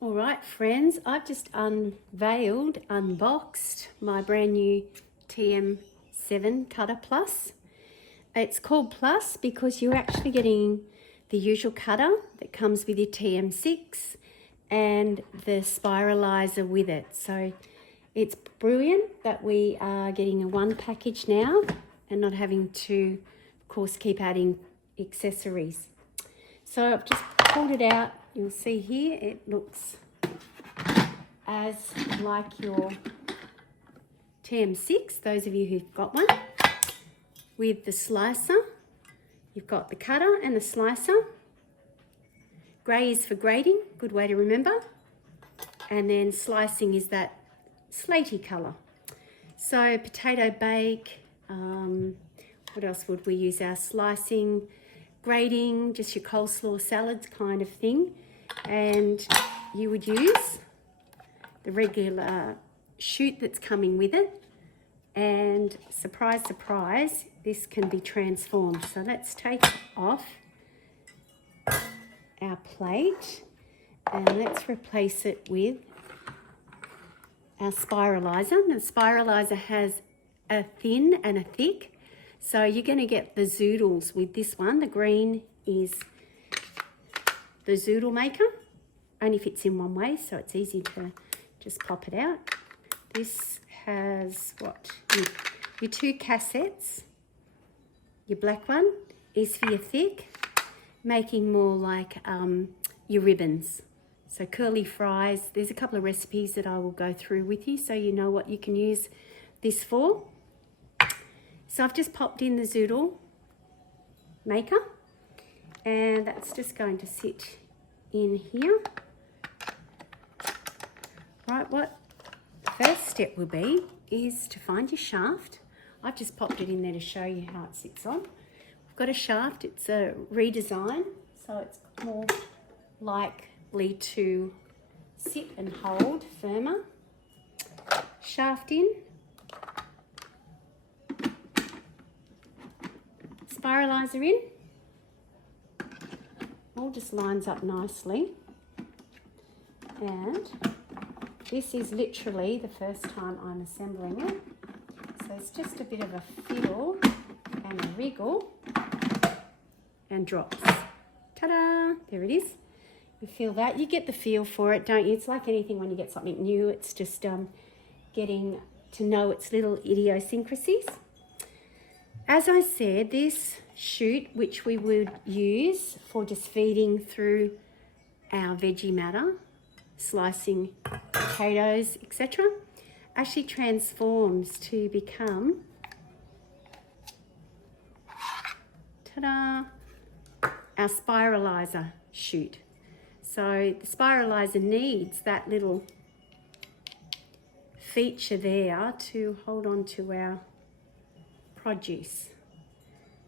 All right, friends, I've just unboxed my brand new TM7 Cutter Plus. It's called Plus because you're actually getting the usual cutter that comes with your TM6 and the spiralizer with it. So it's brilliant that we are getting a one package now and not having to, of course, keep adding accessories. So I've just pulled it out. You'll see here it looks as like your TM6, those of you who've got one. With the slicer, you've got the cutter and the slicer. Grey is for grading, good way to remember. And then slicing is that slaty colour. So potato bake, what else would we use? Our slicing, grating, just your coleslaw salads kind of thing. And you would use the regular chute that's coming with it. And surprise, surprise, this can be transformed. So let's take off our plate and let's replace it with our spiralizer. Now, the spiralizer has a thin and a thick. So you're going to get the zoodles with this one. The green is the zoodle maker. Only fits in one way, so it's easy to just pop it out. This has what? Your two cassettes. Your black one is for your thick, making more like your ribbons. So curly fries. There's a couple of recipes that I will go through with you so you know what you can use this for. So I've just popped in the zoodle maker and that's just going to sit in here. Right, what the first step will be is to find your shaft. I've just popped it in there to show you how it sits on. We've got a shaft, it's a redesign, so it's more likely to sit and hold firmer. Shaft in. Spiralizer in. All just lines up nicely. And this is literally the first time I'm assembling it. So it's just a bit of a fiddle and a wriggle and drops. Ta-da! There it is. You feel that? You get the feel for it, don't you? It's like anything when you get something new. It's just getting to know its little idiosyncrasies. As I said, this chute, which we would use for just feeding through our veggie matter, slicing potatoes, etc., actually transforms to become, ta-da, our spiralizer chute. So the spiralizer needs that little feature there to hold on to our produce.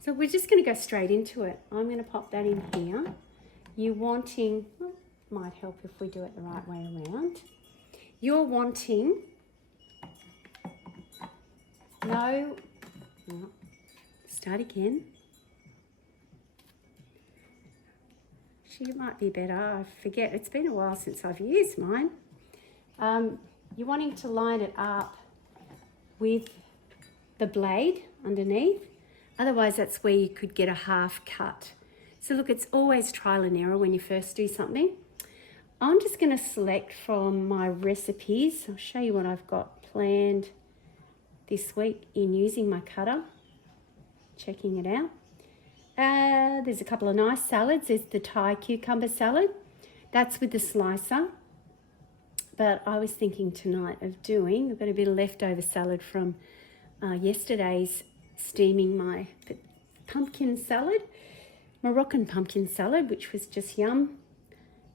So we're just going to go straight into it. I'm going to pop that in here. You're wanting, well, might help if we do it the right way around. You're wanting start again. She might be better. I forget. It's been a while since I've used mine. You're wanting to line it up with the blade underneath. Otherwise, that's where you could get a half cut. So look, it's always trial and error when you first do something. I'm just going to select from my recipes. I'll show you what I've got planned this week in using my cutter. Checking it out. There's a couple of nice salads. There's the Thai cucumber salad. That's with the slicer. But I was thinking tonight of doing, I've got a bit of leftover salad from yesterday's steaming my pumpkin salad, Moroccan pumpkin salad, which was just yum.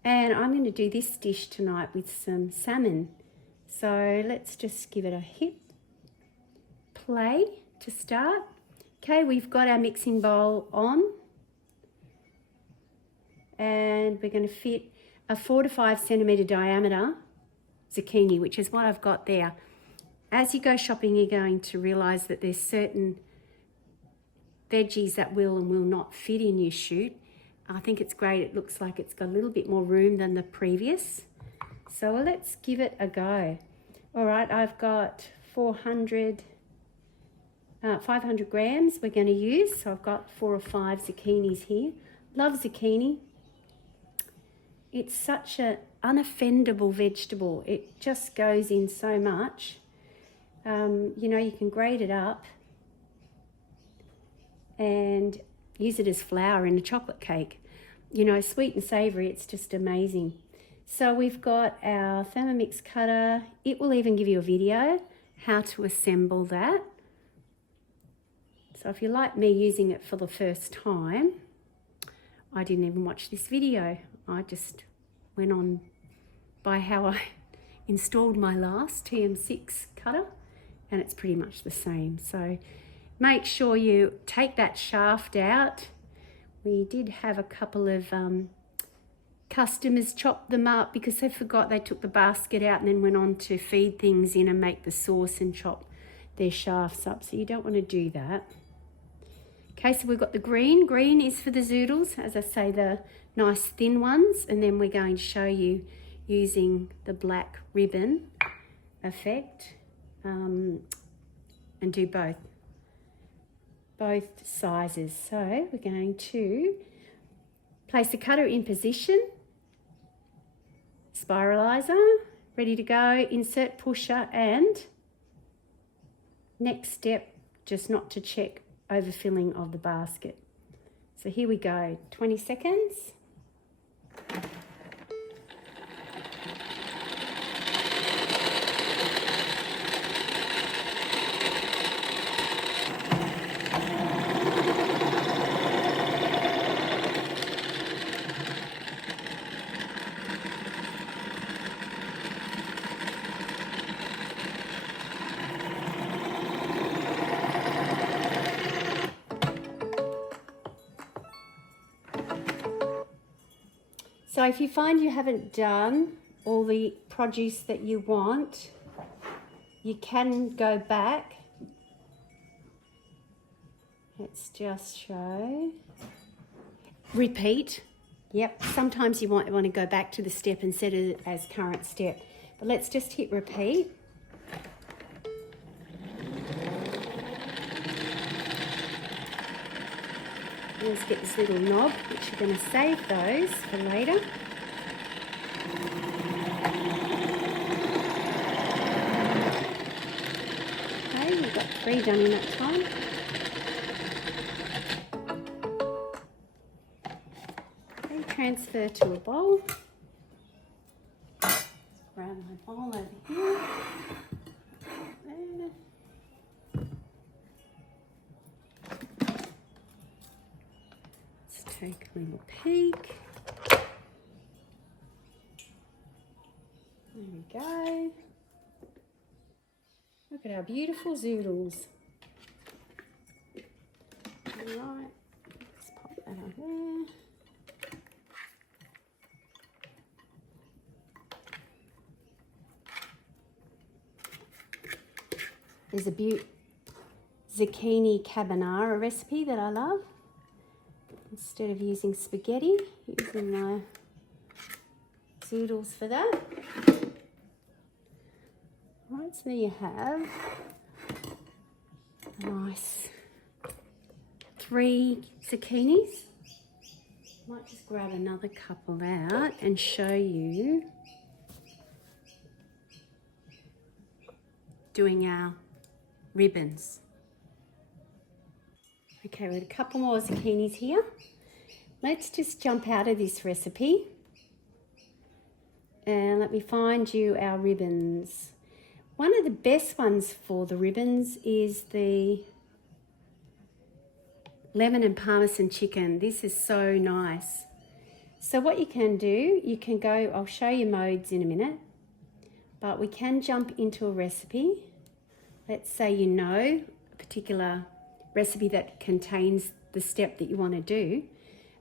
And I'm going to do this dish tonight with some salmon. So let's just give it a hit play to start. Okay, we've got our mixing bowl on. And we're going to fit a 4 to 5 centimetre diameter zucchini, which is what I've got there. As you go shopping, you're going to realise that there's certain veggies that will and will not fit in your chute. I think it's great. It looks like it's got a little bit more room than the previous. So let's give it a go. All right, I've got 500 grams we're going to use. So I've got 4 or 5 zucchinis here. Love zucchini. It's such an unoffendable vegetable. It just goes in so much. You know, you can grate it up and use it as flour in a chocolate cake. You know, sweet and savoury, it's just amazing. So we've got our Thermomix cutter. It will even give you a video how to assemble that. So if you're like me using it for the first time, I didn't even watch this video. I just went on by how I installed my last TM6 cutter, and it's pretty much the same. So make sure you take that shaft out. We did have a couple of customers chop them up because they forgot, they took the basket out and then went on to feed things in and make the sauce and chop their shafts up. So you don't want to do that. Okay, so we've got the green. Green is for the zoodles, as I say, the nice thin ones. And then we're going to show you using the black ribbon effect and do both sizes. So we're going to place the cutter in position, spiralizer, ready to go, insert pusher, and next step, just not to check overfilling of the basket. So here we go, 20 seconds. So if you find you haven't done all the produce that you want, you can go back. Let's just show. Repeat. Yep, sometimes you might want to go back to the step and set it as current step. But let's just hit repeat. Let's get this little knob, which you're going to save those for later. Okay, we've got 3 done in that time. Okay, transfer to a bowl. Grab my bowl over here. There. Take a little peek. There we go. Look at our beautiful zoodles. Alright, let's pop that on there. There's a zucchini carbonara recipe that I love. Instead of using spaghetti, using my zoodles for that. Right, so there you have a nice 3 zucchinis. Might just grab another couple out and show you doing our ribbons. Okay, we've got a couple more zucchinis here. Let's just jump out of this recipe and let me find you our ribbons. One of the best ones for the ribbons is the lemon and parmesan chicken. This is so nice. So what you can do, you can go, I'll show you modes in a minute, but we can jump into a recipe. Let's say you know a particular recipe that contains the step that you want to do,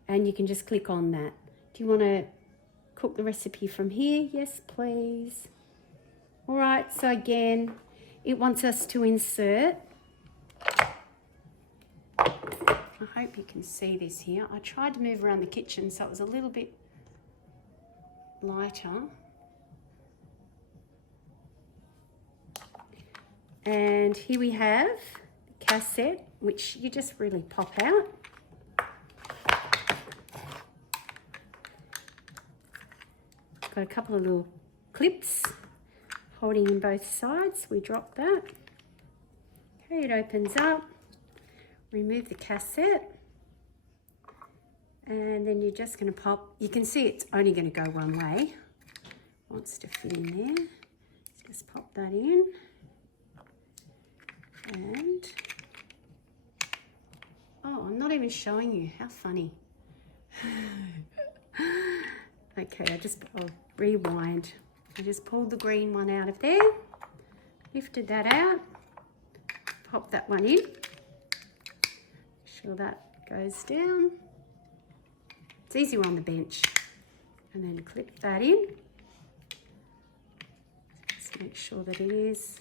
and you can just click on that. Do you want to cook the recipe from here? Yes, please. All right, so again, it wants us to insert. I hope you can see this here. I tried to move around the kitchen so it was a little bit lighter. And here we have the cassette, which you just really pop out. Got a couple of little clips holding in both sides. We drop that. Okay, it opens up. Remove the cassette. And then you're just going to pop. You can see it's only going to go one way. Wants to fit in there. Just pop that in. And oh, I'm not even showing you. How funny. Okay, I'll rewind. I just pulled the green one out of there, lifted that out, pop that one in. Make sure that goes down. It's easier on the bench. And then clip that in. Just make sure that it is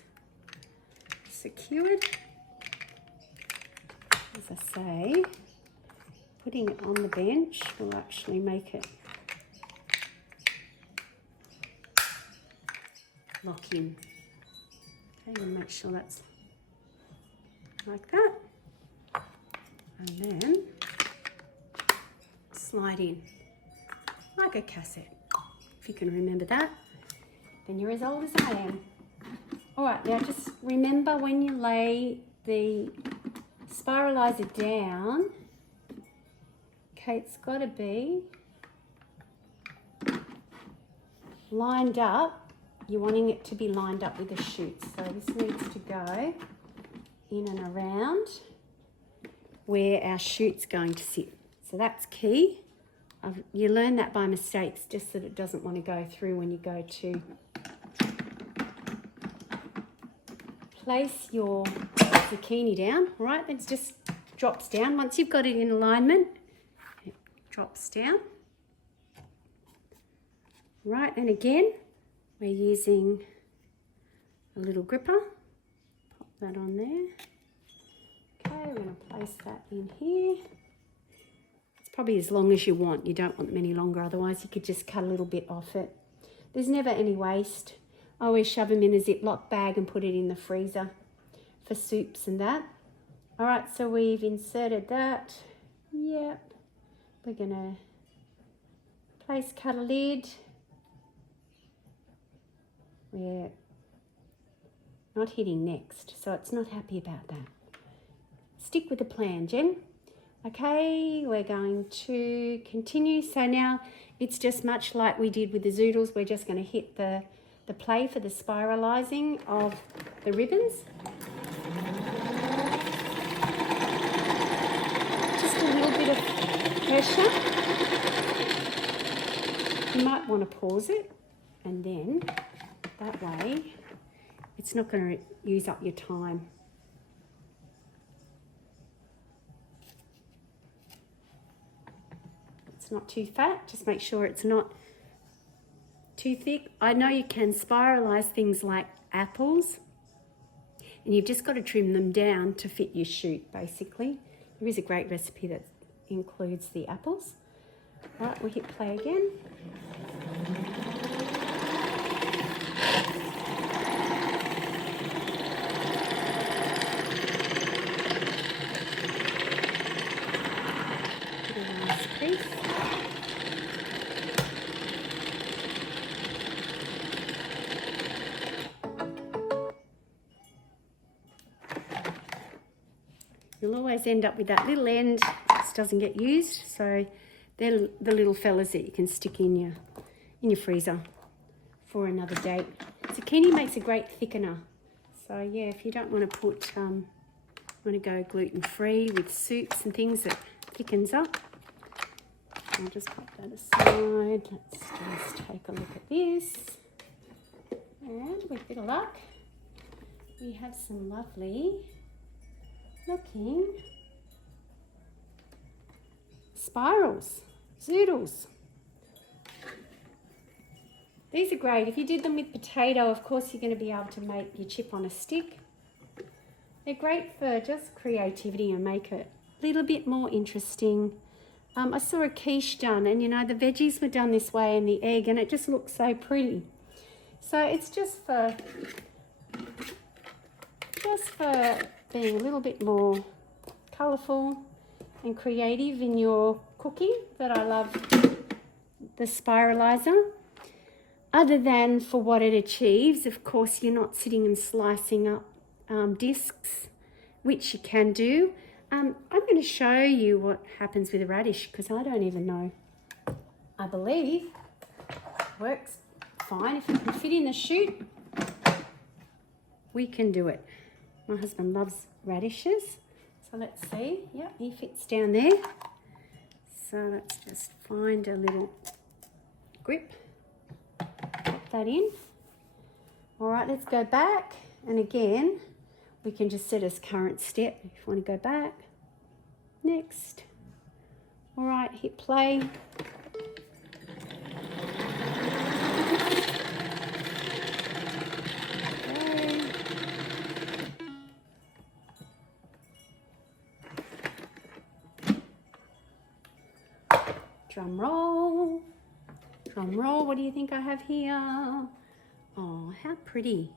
secured. As I say, putting it on the bench will actually make it lock in. Okay, and make sure that's like that. And then slide in like a cassette. If you can remember that, then you're as old as I am. All right, now just remember when you lay the spiralizer down, okay, it's got to be lined up. You're wanting it to be lined up with the chutes. So this needs to go in and around where our chute's going to sit. So that's key. You learn that by mistakes, just that it doesn't want to go through when you go to place your zucchini down. All right, it just drops down. Once you've got it in alignment, it drops down. Right, and again, we're using a little gripper. Pop that on there. Okay, we're going to place that in here. It's probably as long as you want. You don't want them any longer, otherwise you could just cut a little bit off it. There's never any waste. I always shove them in a Ziploc bag and put it in the freezer for soups and that. All right, so we've inserted that. Yep. We're going to cut a lid. We're not hitting next, so it's not happy about that. Stick with the plan, Jen. Okay, we're going to continue. So now it's just much like we did with the zoodles. We're just going to hit the play for the spiralizing of the ribbons. Just a little bit of pressure. You might want to pause it, and then that way it's not going to use up your time. It's not too fat, just make sure it's not too thick. I know you can spiralize things like apples, and you've just got to trim them down to fit your chute, basically. There is a great recipe that includes the apples. All right, we'll hit play again. You'll always end up with that little end that just doesn't get used. So they're the little fellas that you can stick in your freezer for another date. Zucchini makes a great thickener. So yeah, if you don't want to want to go gluten-free with soups and things, that thickens up. I'll just put that aside. Let's just take a look at this. And with a bit of luck, we have some lovely looking spirals, zoodles. These are great. If you did them with potato, of course you're going to be able to make your chip on a stick. They're great for just creativity and make it a little bit more interesting. I saw a quiche done, and you know, the veggies were done this way and the egg, and it just looks so pretty. So it's just for just for being a little bit more colourful and creative in your cooking, that I love the spiralizer. Other than for what it achieves, of course, you're not sitting and slicing up discs, which you can do. I'm going to show you what happens with a radish, because I don't even know. I believe it works fine. If you can fit in the chute, we can do it. My husband loves radishes. So let's see. Yeah, he fits down there. So let's just find a little grip. Pop that in. All right, let's go back. And again, we can just set as current step if you want to go back. Next. All right, hit play. Drum roll. Drum roll. What do you think I have here? Oh, how pretty.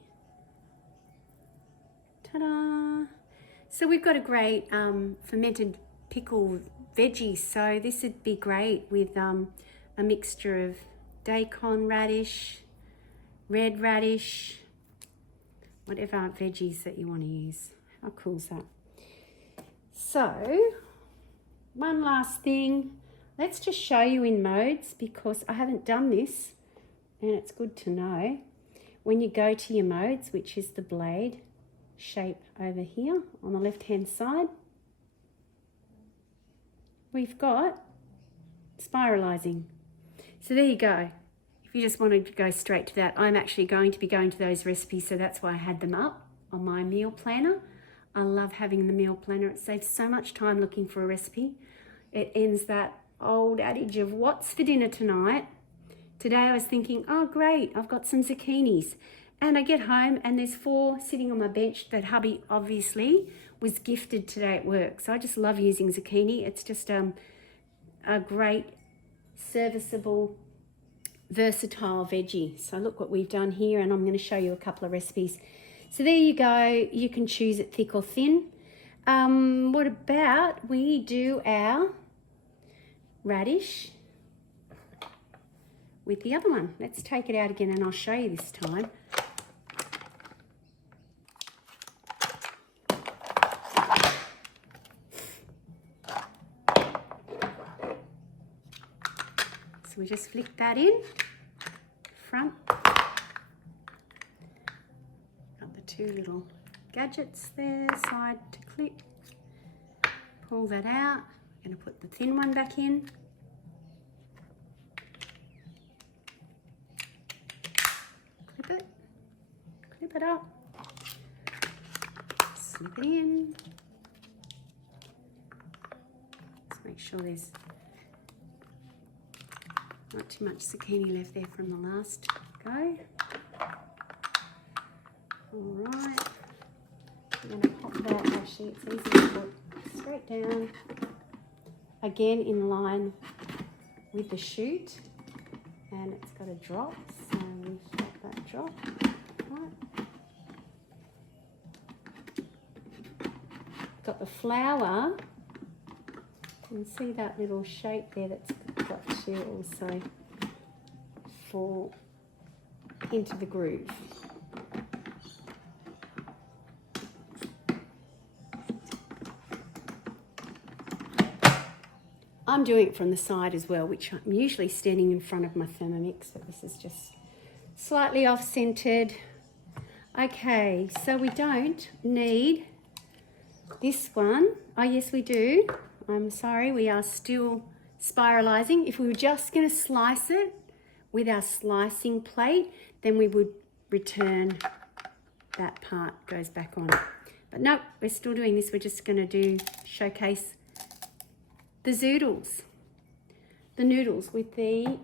Ta-da. So we've got a great fermented pickle veggie. So this would be great with a mixture of daikon radish, red radish, whatever veggies that you want to use. How cool is that? So one last thing. Let's just show you in modes, because I haven't done this and it's good to know. When you go to your modes, which is the blade shape over here on the left hand side, we've got spiralizing. So there you go. If you just wanted to go straight to that, I'm actually going to be going to those recipes, so that's why I had them up on my meal planner. I love having the meal planner. It saves so much time looking for a recipe. It ends that old adage of what's for dinner tonight. Today I was thinking, oh great, I've got some zucchinis. And I get home and there's 4 sitting on my bench that hubby obviously was gifted today at work. So I just love using zucchini. It's just a great, serviceable, versatile veggie. So look what we've done here, and I'm going to show you a couple of recipes. So there you go. You can choose it thick or thin. What about we do our radish with the other one? Let's take it out again and I'll show you this time. So we just flick that in front. Got the 2 little gadgets there, side to clip. Pull that out. I'm going to put the thin one back in. Clip it up. Slip it in. Let's make sure there's not too much zucchini left there from the last go. All right. I'm going to pop that, actually it's easy to put straight down. Again in line with the chute, and it's got a drop, so we let that drop. Right. Got the flour. You can see that little shape there that's got to also fall into the groove. I'm doing it from the side as well, which I'm usually standing in front of my Thermomix, but this is just slightly off-centered. Okay, so we don't need this one. Oh, yes, we do. I'm sorry, we are still spiralizing. If we were just going to slice it with our slicing plate, then we would return that part, goes back on. But no, we're still doing this. We're just going to showcase the zoodles, the noodles with the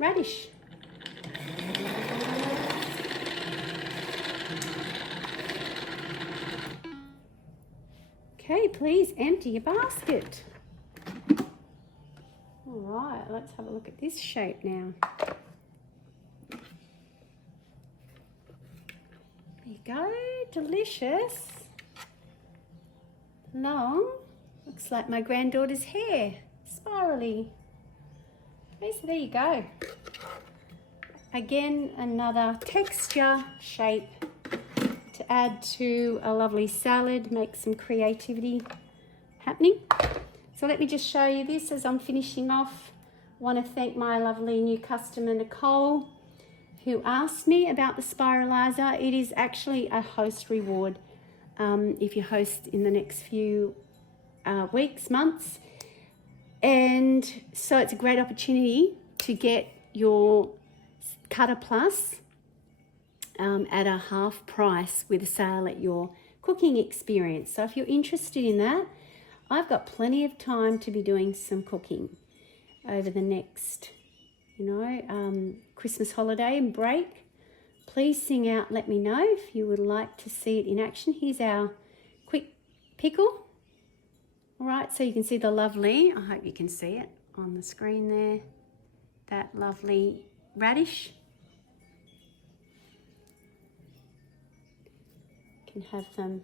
radish. Okay, please empty your basket. All right, let's have a look at this shape now. There you go, delicious. Long, looks like my granddaughter's hair, spirally. Okay, so there you go. Again, another texture, shape to add to a lovely salad, make some creativity happening. So let me just show you this as I'm finishing off. I want to thank my lovely new customer, Nicole, who asked me about the spiralizer. It is actually a host reward if you host in the next few weeks, months. And so it's a great opportunity to get your Cutter Plus at a half price with a sale at your cooking experience. So if you're interested in that, I've got plenty of time to be doing some cooking over the next, Christmas holiday and break. Please sing out, let me know if you would like to see it in action. Here's our quick pickle. All right, so you can see the lovely, I hope you can see it on the screen there, that lovely radish. You can have them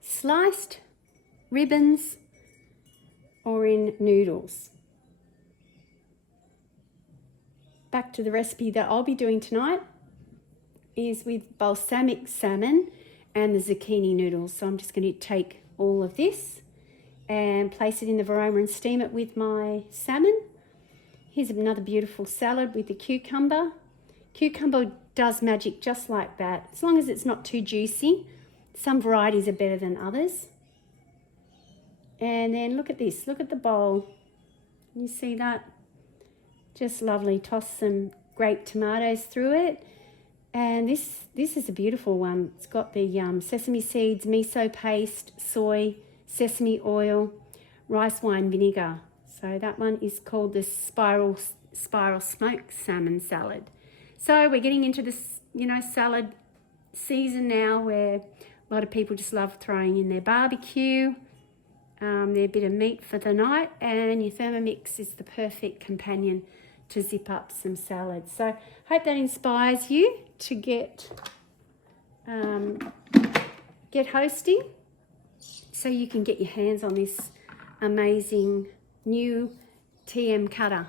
sliced, ribbons, or in noodles. Back to the recipe that I'll be doing tonight is with balsamic salmon and the zucchini noodles. So I'm just going to take all of this and place it in the varoma and steam it with my salmon. Here's another beautiful salad with the cucumber. Cucumber does magic just like that, as long as it's not too juicy. Some varieties are better than others. And then look at this, look at the bowl. You see that? Just lovely. Toss some grape tomatoes through it. And this is a beautiful one. It's got the sesame seeds, miso paste, soy, sesame oil, rice wine vinegar. So that one is called the spiral smoked salmon salad. So we're getting into this, salad season now where a lot of people just love throwing in their barbecue, their bit of meat for the night, and your Thermomix is the perfect companion to zip up some salads. So hope that inspires you to get hosting so you can get your hands on this amazing new TM cutter.